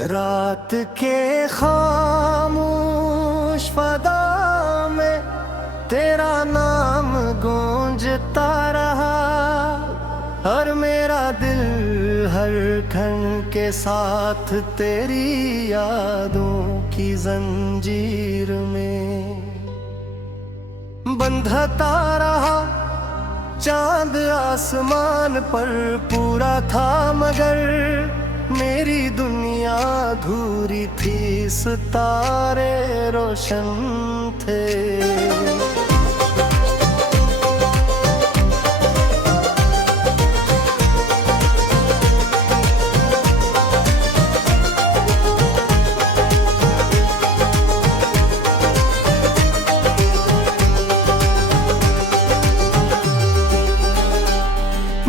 रात के खामोश फदा में तेरा नाम गूंजता रहा, और मेरा दिल हर क्षण के साथ तेरी यादों की जंजीर में बंधता रहा। चांद आसमान पर पूरा था, मगर मेरी दुनिया अधूरी थी, सितारे रोशन थे।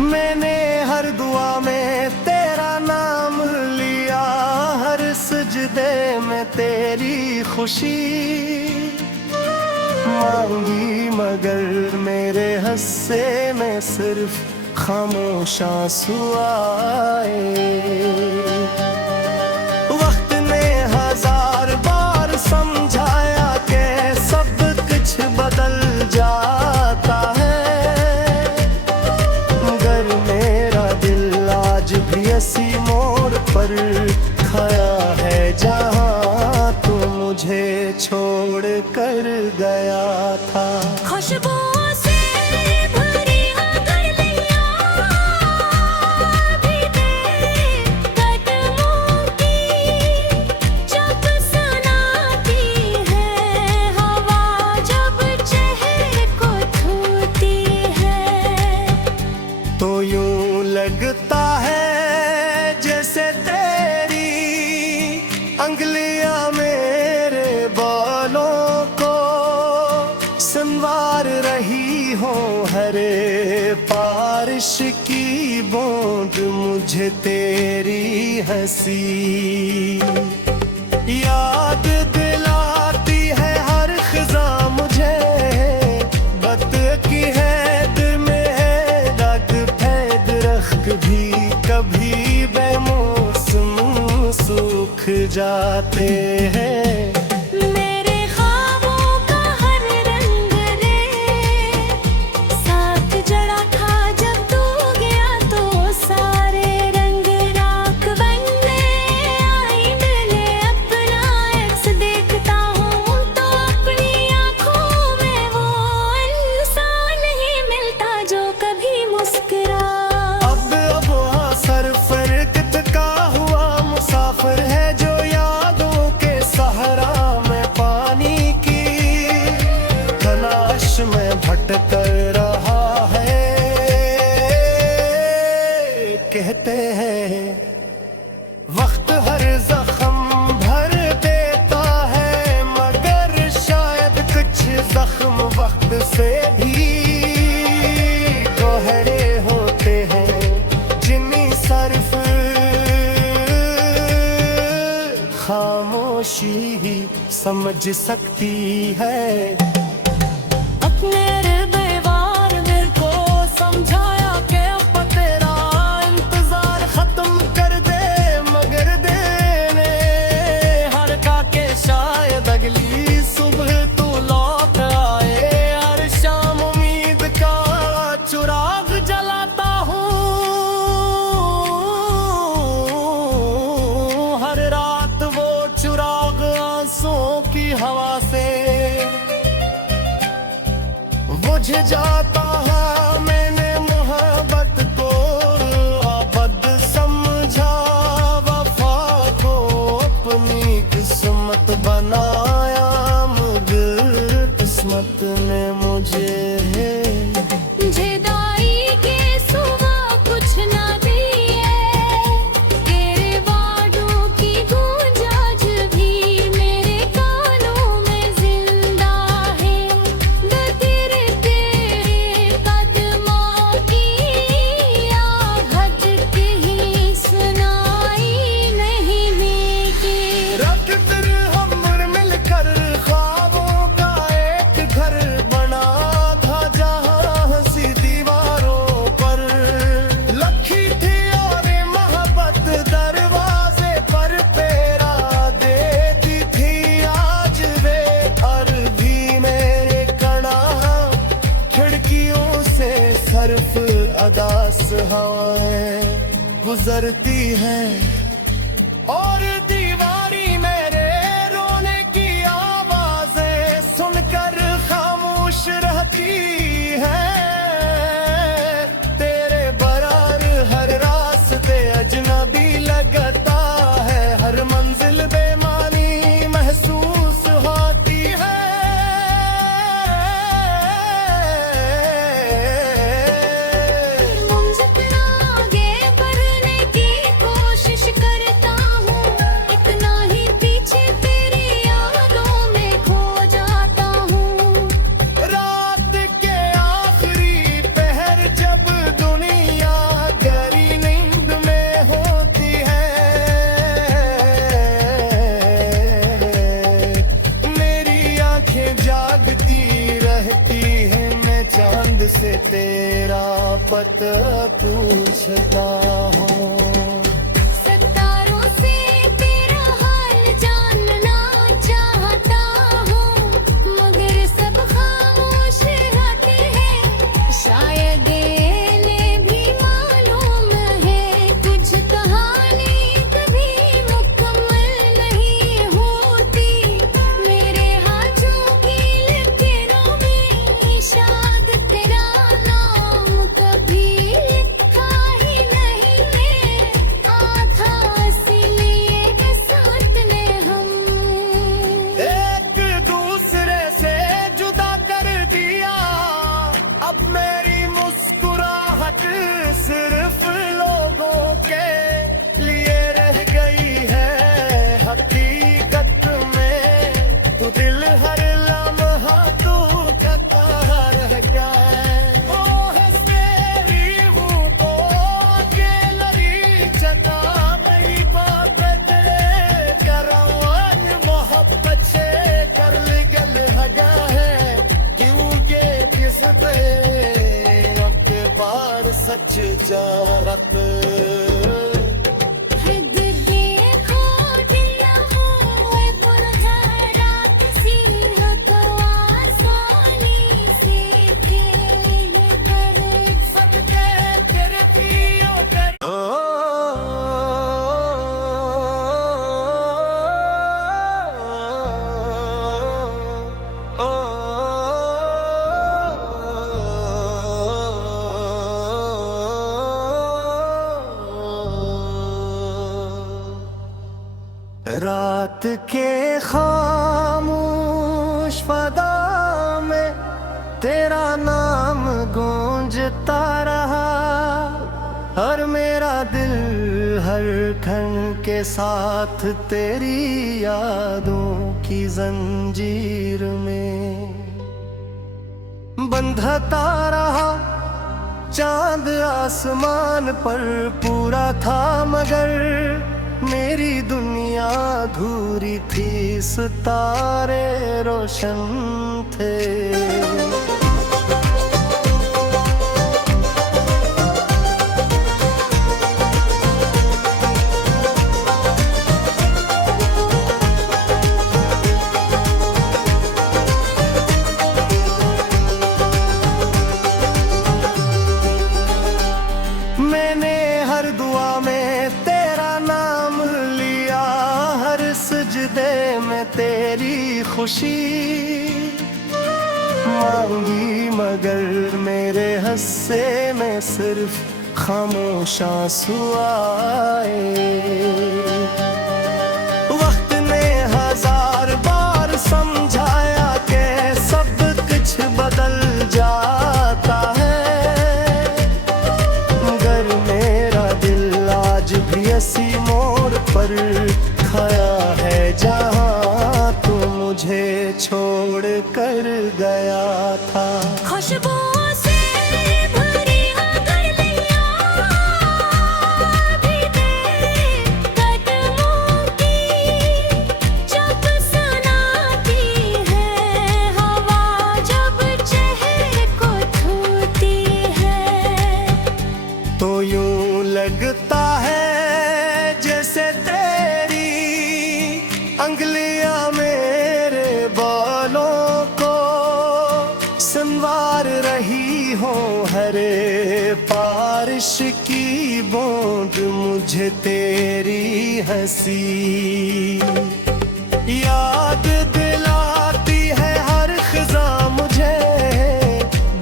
मैंने हर दुआ में तेरा नाम लिया, हर सजदे में तेरी खुशी मांगी, मगर मेरे हिस्से में सिर्फ खामोश आंसू आए। वक्त ने हजार बार समझाया कि सब कुछ बदल जाता है, इसी मोड़ पर खड़ा है जहाँ तू मुझे छोड़ कर गया था। खुशबुओं से भरी गलियां भी तेरे कदमों की जब सुनाती है हवा, जब चेहरे को छूती है, तो यूं लगता है जैसे तेरी अंगलियां मेरे बालों को संवार रही हो, हरे बारिश की बूंद मुझे तेरी हंसी याद दिलाती है। हर खिजा मुझे बत की है, दिल में है दाग फैद रख भी, कभी बेमौसम सूख जाते हैं। मेरे ख्वाबों का हर रंग रे साथ जड़ा था, जब तू गया तो सारे रंग राख बनने आई। मिले अपना एक्स देखता हूँ तो अपनी आँखों में वो इंसान ही मिलता जो कभी मुस्कुरा। मुसाफिर है जो यादों के सहारा में पानी की तलाश में भटक रहा है। कहते हैं वक्त हर जख्म भर देता है, मगर शायद कुछ जख्म वक्त से भी गहरे होते हैं, जिन्हें सिर्फ खामोशी ही समझ सकती है। अपने हृदयवार मेरे को समझाया कि अब तेरा इंतजार खत्म कर दे, मगर देने हर का के शायद अगली सुबह तू लौट आए। हर शाम उम्मीद का चिराग जलाता हूँ, हर रात वो चिराग आंसुओं की हवा से बुझ जाता है। मैंने मोहब्बत को अबद समझा, वफा को अपनी किस्मत बनाया, मगर किस्मत ने मुझे गुजरती है और दीवारी मेरे रोने की आवाजें सुनकर खामोश रहती है। तेरे बरार हर रास्ते अजनबी लगता है, हर मंजिल बेमानी महसूस होती है। मुझसे आगे बढ़ने की कोशिश करता हूँ, इतना ही पीछे तेरी यादों में खो जाता हूँ। रात के आखिरी पहर जब दुनिया गहरी नींद में होती है, मेरी आंखें जागती रहती है, मैं चांद से तेरा पता पूछता हूँ। सितारों से तेरा हाल जानना चाहता हूँ, मगर सब खामोश रहते हैं। शायद इन्हें भी मालूम है, कुछ कहानी कभी मुकम्मल नहीं होती। मेरे हाथों की लकीरों में शायद तेरा नाम कभी लिखा ही नहीं है। आथा इसीलिए साथ ने हम एक दूसरे से जुदा कर दिया, अब मेरी मुस्कुराहट सिर्फ लोगों के लिए रह गई है। हकीकत में तू दिल हर लम्हा तू कहता रह गया है। ओ हंसती हूँ तो अकेली चता मेरी बात तेरे करवान मोहब्बत से कर गल हगा है, क्योंकि किस पे अखबार सच जारत। हद देखो दिल होए पुरहरा किसी हो तो आसानी से खेल कर सकते तेरे पियो कर रात के खामोश फदा में तेरा नाम गूंजता रहा, और मेरा दिल हर क्षण के साथ तेरी यादों की जंजीर में बंधता रहा। चांद आसमान पर पूरा था, मगर मेरी दुनिया अधूरी थी, सितारे रोशन थे। मैंने हर दुआ में तेरा नाम लिया, हर सजदे में तेरी खुशी मांगी, मगर मेरे हस्से में सिर्फ खामोश आंसू आए। वक्त ने हजार बार समझाया कि सब कुछ बदल जाता है, मगर मेरा दिल आज भी इसी मोड़ पर खड़ा है, जहाँ तू मुझे छोड़ कर गया था। खुशबुओं से भरी गलियां भी तेरे कदमों की जब सुनाती है, हवा जब चेहरे को छूती है, तो यूं लगता है जैसे तेरी अंगलियां मेरे बालों को संवार रही हो हरे बारिश की बूंद मुझे तेरी हंसी याद दिलाती है हर खिजा मुझे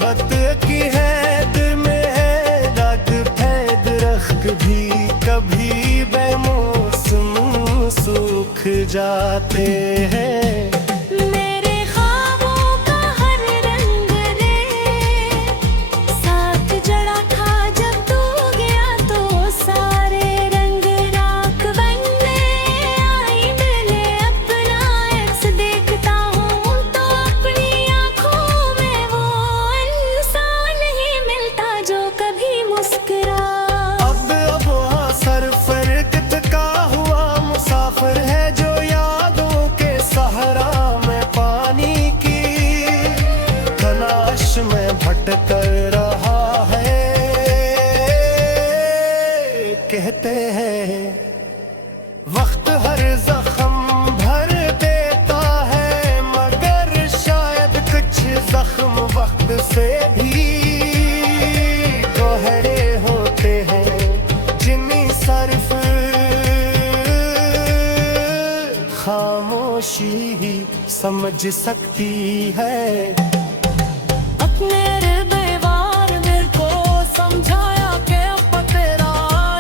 बत की है दिल में है दर्द है दरख्त भी कभी बेमौसम सूख जाते हैं मेरे ख्वाबों का हर रंग रे साथ जड़ा था जब तू गया तो सारे रंग राख बनने आई मिले अपना एक्स देखता हूँ तो अपनी आँखों में वो इंसान ही मिलता जो कभी मुस्कुरा अब वहाँ सरफर कितका हुआ मुसाफिर है जो यादों के सहारा में पानी की तलाश में भटक रहा है कहते हैं वक्त हर जख्म भर देता है मगर शायद कुछ जख्म वक्त से भी गहरे होते हैं जिन्हें सिर्फ खामोशी ही समझ सकती है अपने बेवार मेरे को समझाया कि अब तेरा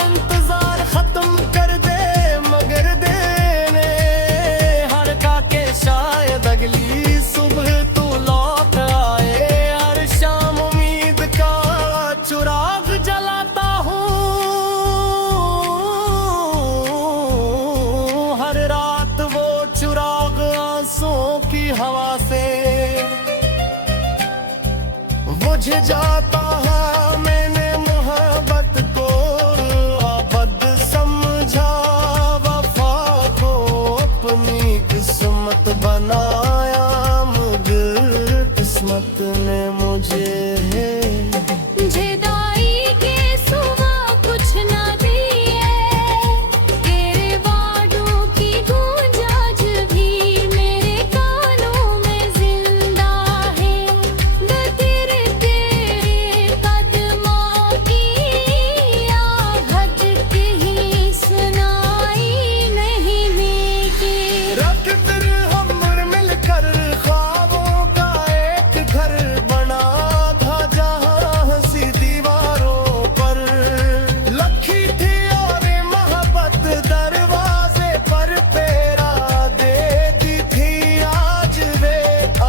इंतजार खत्म कर दे मगर देने हर का के शायद अगली सुबह तू लौट आए हर शाम उम्मीद का चुराग जलाता हूँ हर रात वो चुराग आंसुओं की हवा से बुझ जाता है मैंने मोहब्बत को अबद समझा वफा को अपनी किस्मत बनाया मगर किस्मत ने मुझे जुदाई के सिवा कुछ ना दिए तेरे वादों की गूंज आज भी मेरे कानों में जिंदा है तेरे कदमों की आहट ही सुनाई नहीं देती रख कर हम मिलकर ख्वाबों का एक घर बना था जहाँ हंसी दीवारों पर लखी थी और मोहब्बत दरवाजे पर पेरा देती थी आज वे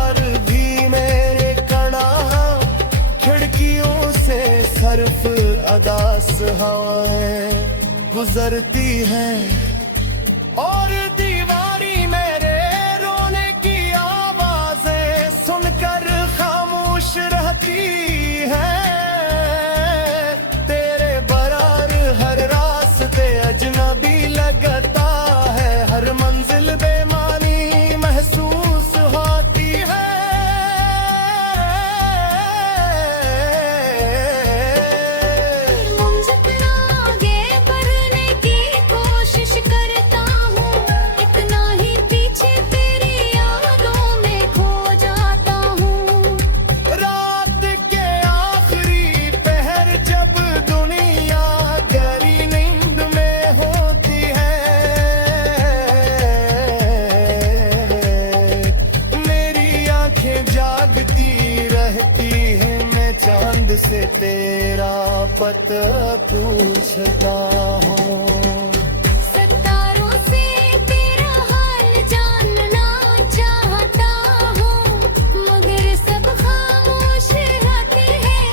अरबी मेरे कड़ा खिड़कियों से सर्फ अदास हवाएं गुजरती हैं और दीवारी मेरे रोने की आवाजें सुनकर खामोश रहती है तेरे बरार हर रास्ते अजनबी लगता है हर मंजिल बेमानी महसूस होती है जितना आगे बढ़ने की कोशिश करता हूँ इतना ही पीछे तेरी यादों में खो जाता हूँ रात के आखिरी पहर जब दुनिया गहरी नींद में होती है मेरी आंखें जागती रहती है मैं चांद से तेरा पता पूछता हूँ सितारों से तेरा हाल जानना चाहता हूँ मगर सब खामोश रहते हैं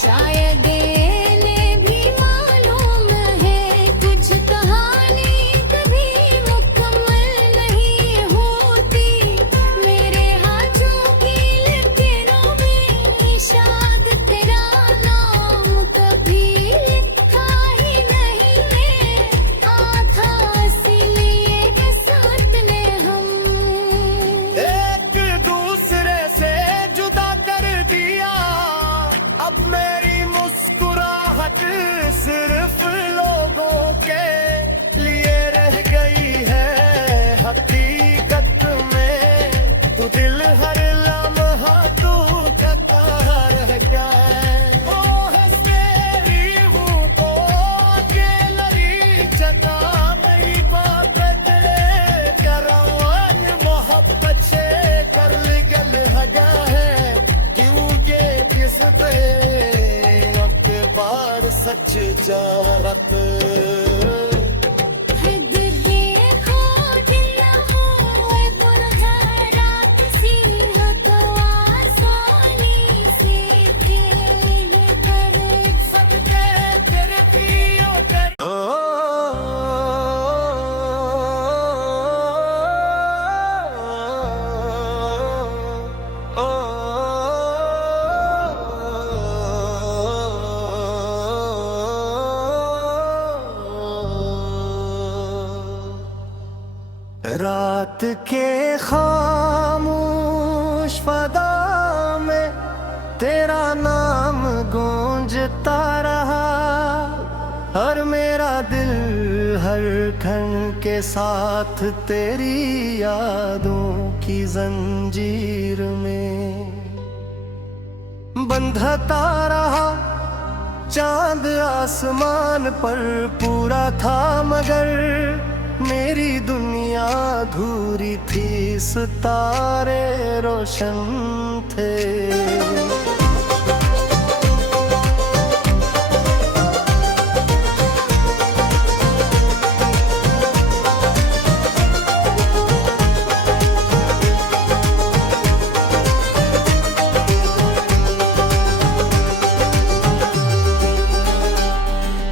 शायद इन्हें भी मालूम है कुछ कहानी कभी मुकम्मल नहीं होती मेरे हाथों की लकीरों में शायद तेरा नाम कभी लिखा ही नहीं जात हद देखो दिल हो रात सी हो तो आसानी से खेल कर सकते तेरे पियो कर रात के खामोश फदा में तेरा नाम गूंजता रहा और मेरा दिल हर क्षण के साथ तेरी यादों की जंजीर में बंधता रहा। चांद आसमान पर पूरा था मगर मेरी दुनिया अधूरी थी, सितारे रोशन थे।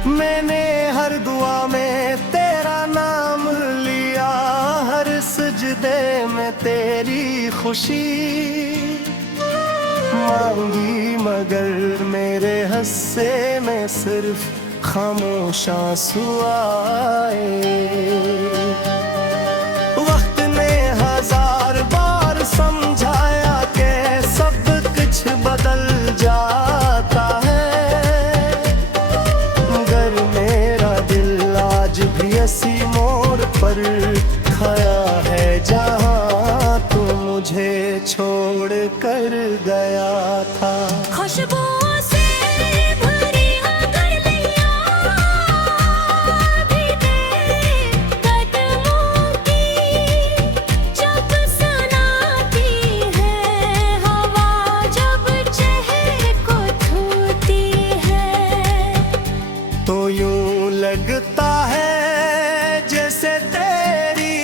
मैंने हर दुआ में तेरा नाम लिया, हर सजदे में तेरी खुशी मांगी, मगर मेरे हिस्से में सिर्फ खामोश आंसू आए। वक्त ने हजार बार समझाया कि सब कुछ बदल जाता है, इसी मोड़ पर खड़ा है जहाँ तू मुझे छोड़ कर गया था। खुशबुओं से भरी गलियां भी तेरे कदमों की जब सुनाती है हवा, जब चेहरे को छूती है तो यूं लगता है जैसे तेरी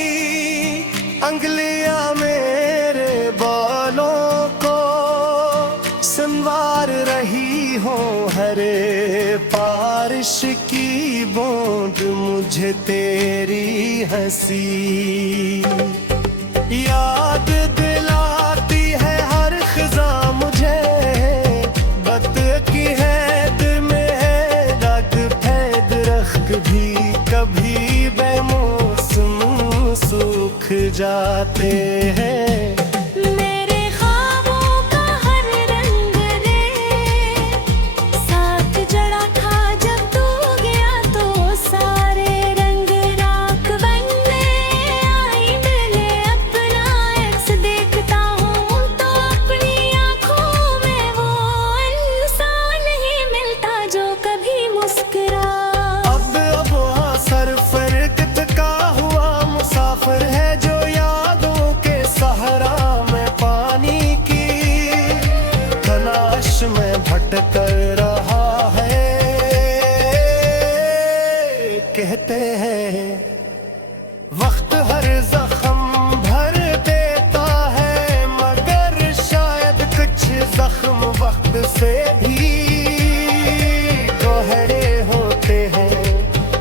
अंगलियां मेरे बालों को संवार रही हो, हरे बारिश की बूंद मुझे तेरी हंसी याद दिलाती है। हर खिजा मुझे बत की है, दिल में है दाग फैद रख भी कभी बेमौसम सूख जाते हैं। मेरे ख्वाबों का हर रंग रे साथ जड़ा था, जब तू गया तो सारे रंग राख बनने आई। मिले अपना एक्स देखता हूँ तो अपनी आँखों में वो इंसान ही मिलता जो कभी मुस्कुरा। मुसाफिर है जो यादों के सहारा में पानी की तलाश में भटक रहा है। कहते हैं वक्त हर जख्म भर देता है, मगर शायद कुछ जख्म वक्त से भी गहरे होते हैं,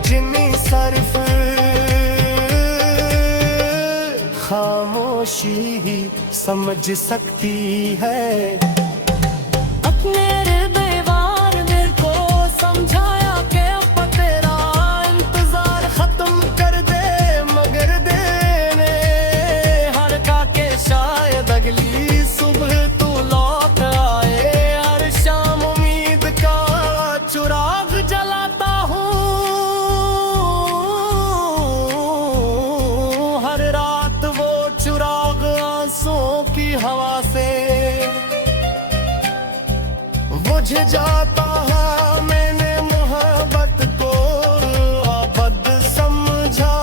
जिन्हें सिर्फ खामोशी ही समझ सकती है। अपने बेवार मेरे को समझाया कि अब तेरा इंतजार खत्म कर दे, मगर देने हर का के शायद अगली सुबह तू लौट आए। हर शाम उम्मीद का चुराग जलाता हूँ, हर रात वो चुराग आंसुओं की हवा से बुझ जाता है। मैंने मोहब्बत को अबद समझा,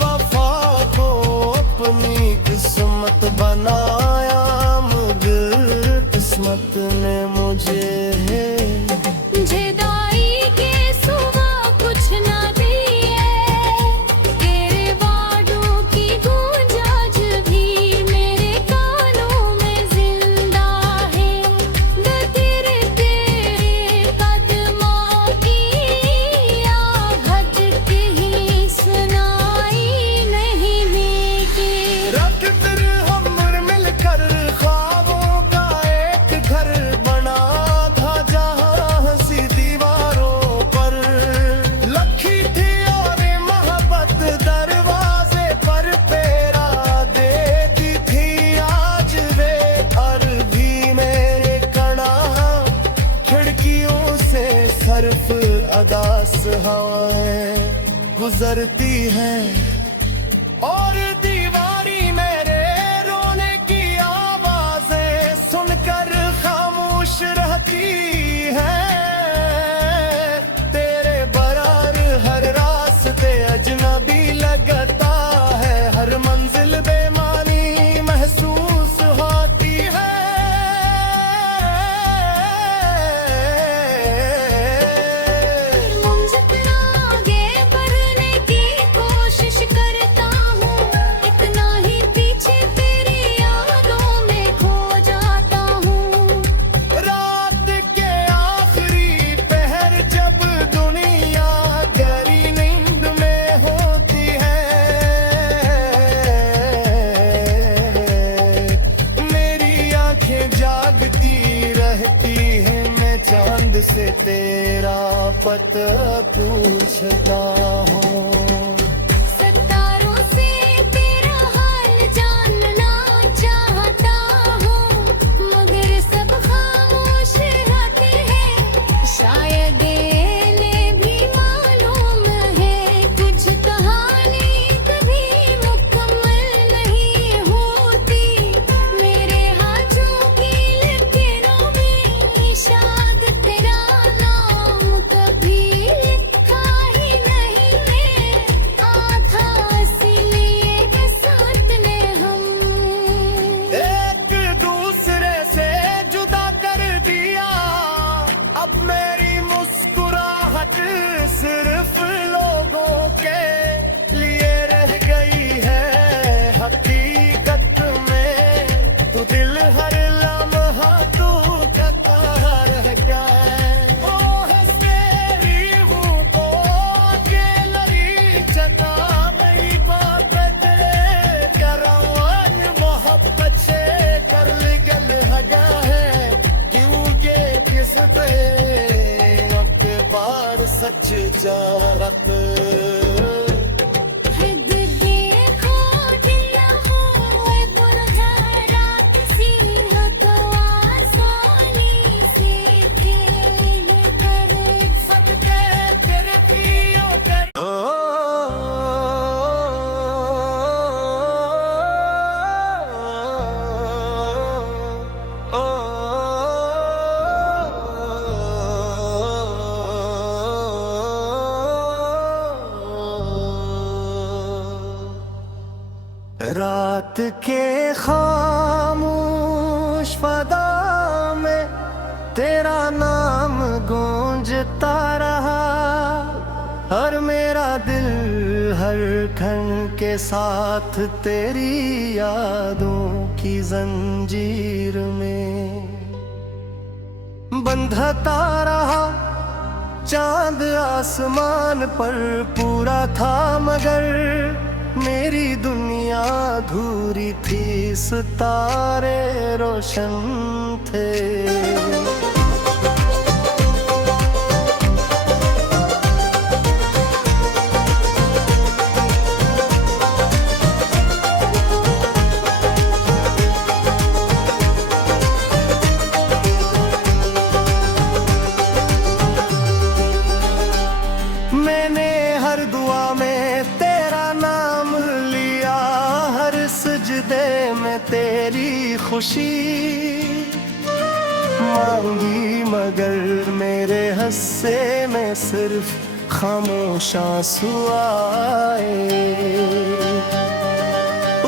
वफा को अपनी किस्मत बनाया, मगर किस्मत ने मुझे जुदाई के हवाएं गुजरती हैं और दीवारी मेरे रोने की आवाजें सुनकर खामोश रहती है। तेरे बरार हर रास्ते अजनबी लगता है, हर मंजिल बेमानी महसूस होती है। जितना आगे बढ़ने की कोशिश करता हूँ, इतना ही पीछे तेरी यादों में खो जाता हूँ। रात के आखिरी पहर जब दुनिया गहरी नींद में होती है, मेरी आंखें जागती रहती है, मैं चांद से तेरा पता पूछता हूँ। सितारों से तेरा हाल जानना चाहता हूँ, मगर सब खामोश रहते हैं। शायद इन्हें भी मालूम है, कुछ कहानी कभी मुकम्मल नहीं होती। मेरे हाथों की लकीरों में शायद तेरा नाम कभी लिखा ही नहीं है। था इसीलिए साथ ने हम एक दूसरे से जुदा कर दिया, अब मेरी मुस्कुराहट सिर्फ लोगों के लिए रह गई है। हकीकत में तू दिल हर लम्हा तू का रह गया है। ओ हंसेरी हूँ तो अकेलरी चता मेरी बात करवान मोहब्बत से कर गल हगा है, क्योंकि किस पे अखबार सच जारत। हद देखो दिल हो बुलहरा किसी हो तो आसानी से खेल कर सदके तेरे पियो कर रात के खामोश फदा में तेरा नाम गूंजता रहा, और मेरा दिल हर क्षण के साथ तेरी यादों की जंजीर में बंधता रहा। चांद आसमान पर पूरा था, मगर मेरी दुनिया अधूरी थी, सितारे रोशन थे। मैंने हर दुआ में तेरा नाम लिया, हर सजदे में तेरी खुशी मांगी, मगर मेरे हिस्से में सिर्फ खामोश आंसू आए।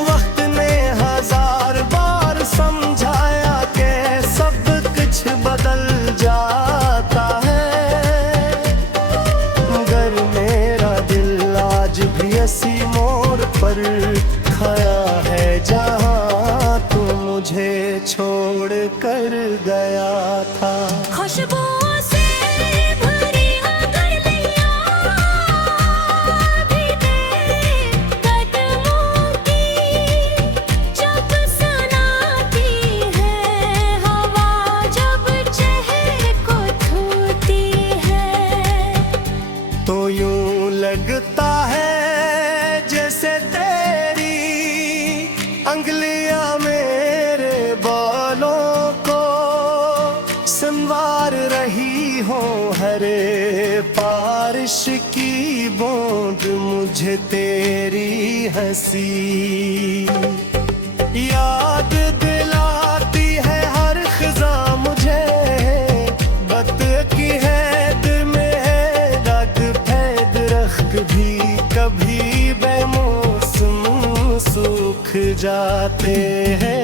वक्त ने हजार बार समझाया कि सब कुछ बदल जाता है, मगर मेरा दिल आज भी इसी मोड़ पर खड़ा है, जहाँ तू मुझे छोड़ कर गया था। खुशबुओं से भरी गलियां भी तेरे कदमों की जब सुनाती है, हवा जब चेहरे को छूती है, तो यूं लगता है जैसे तेरी अंगलियां मेरे बालों को संवार रही हो हरे बारिश की बूंद मुझे तेरी हंसी याद दिलाती है हर खिज़ा मुझे बत की है दिल में है रग है दरख्त भी कभी बेमौसम सूख जाते हैं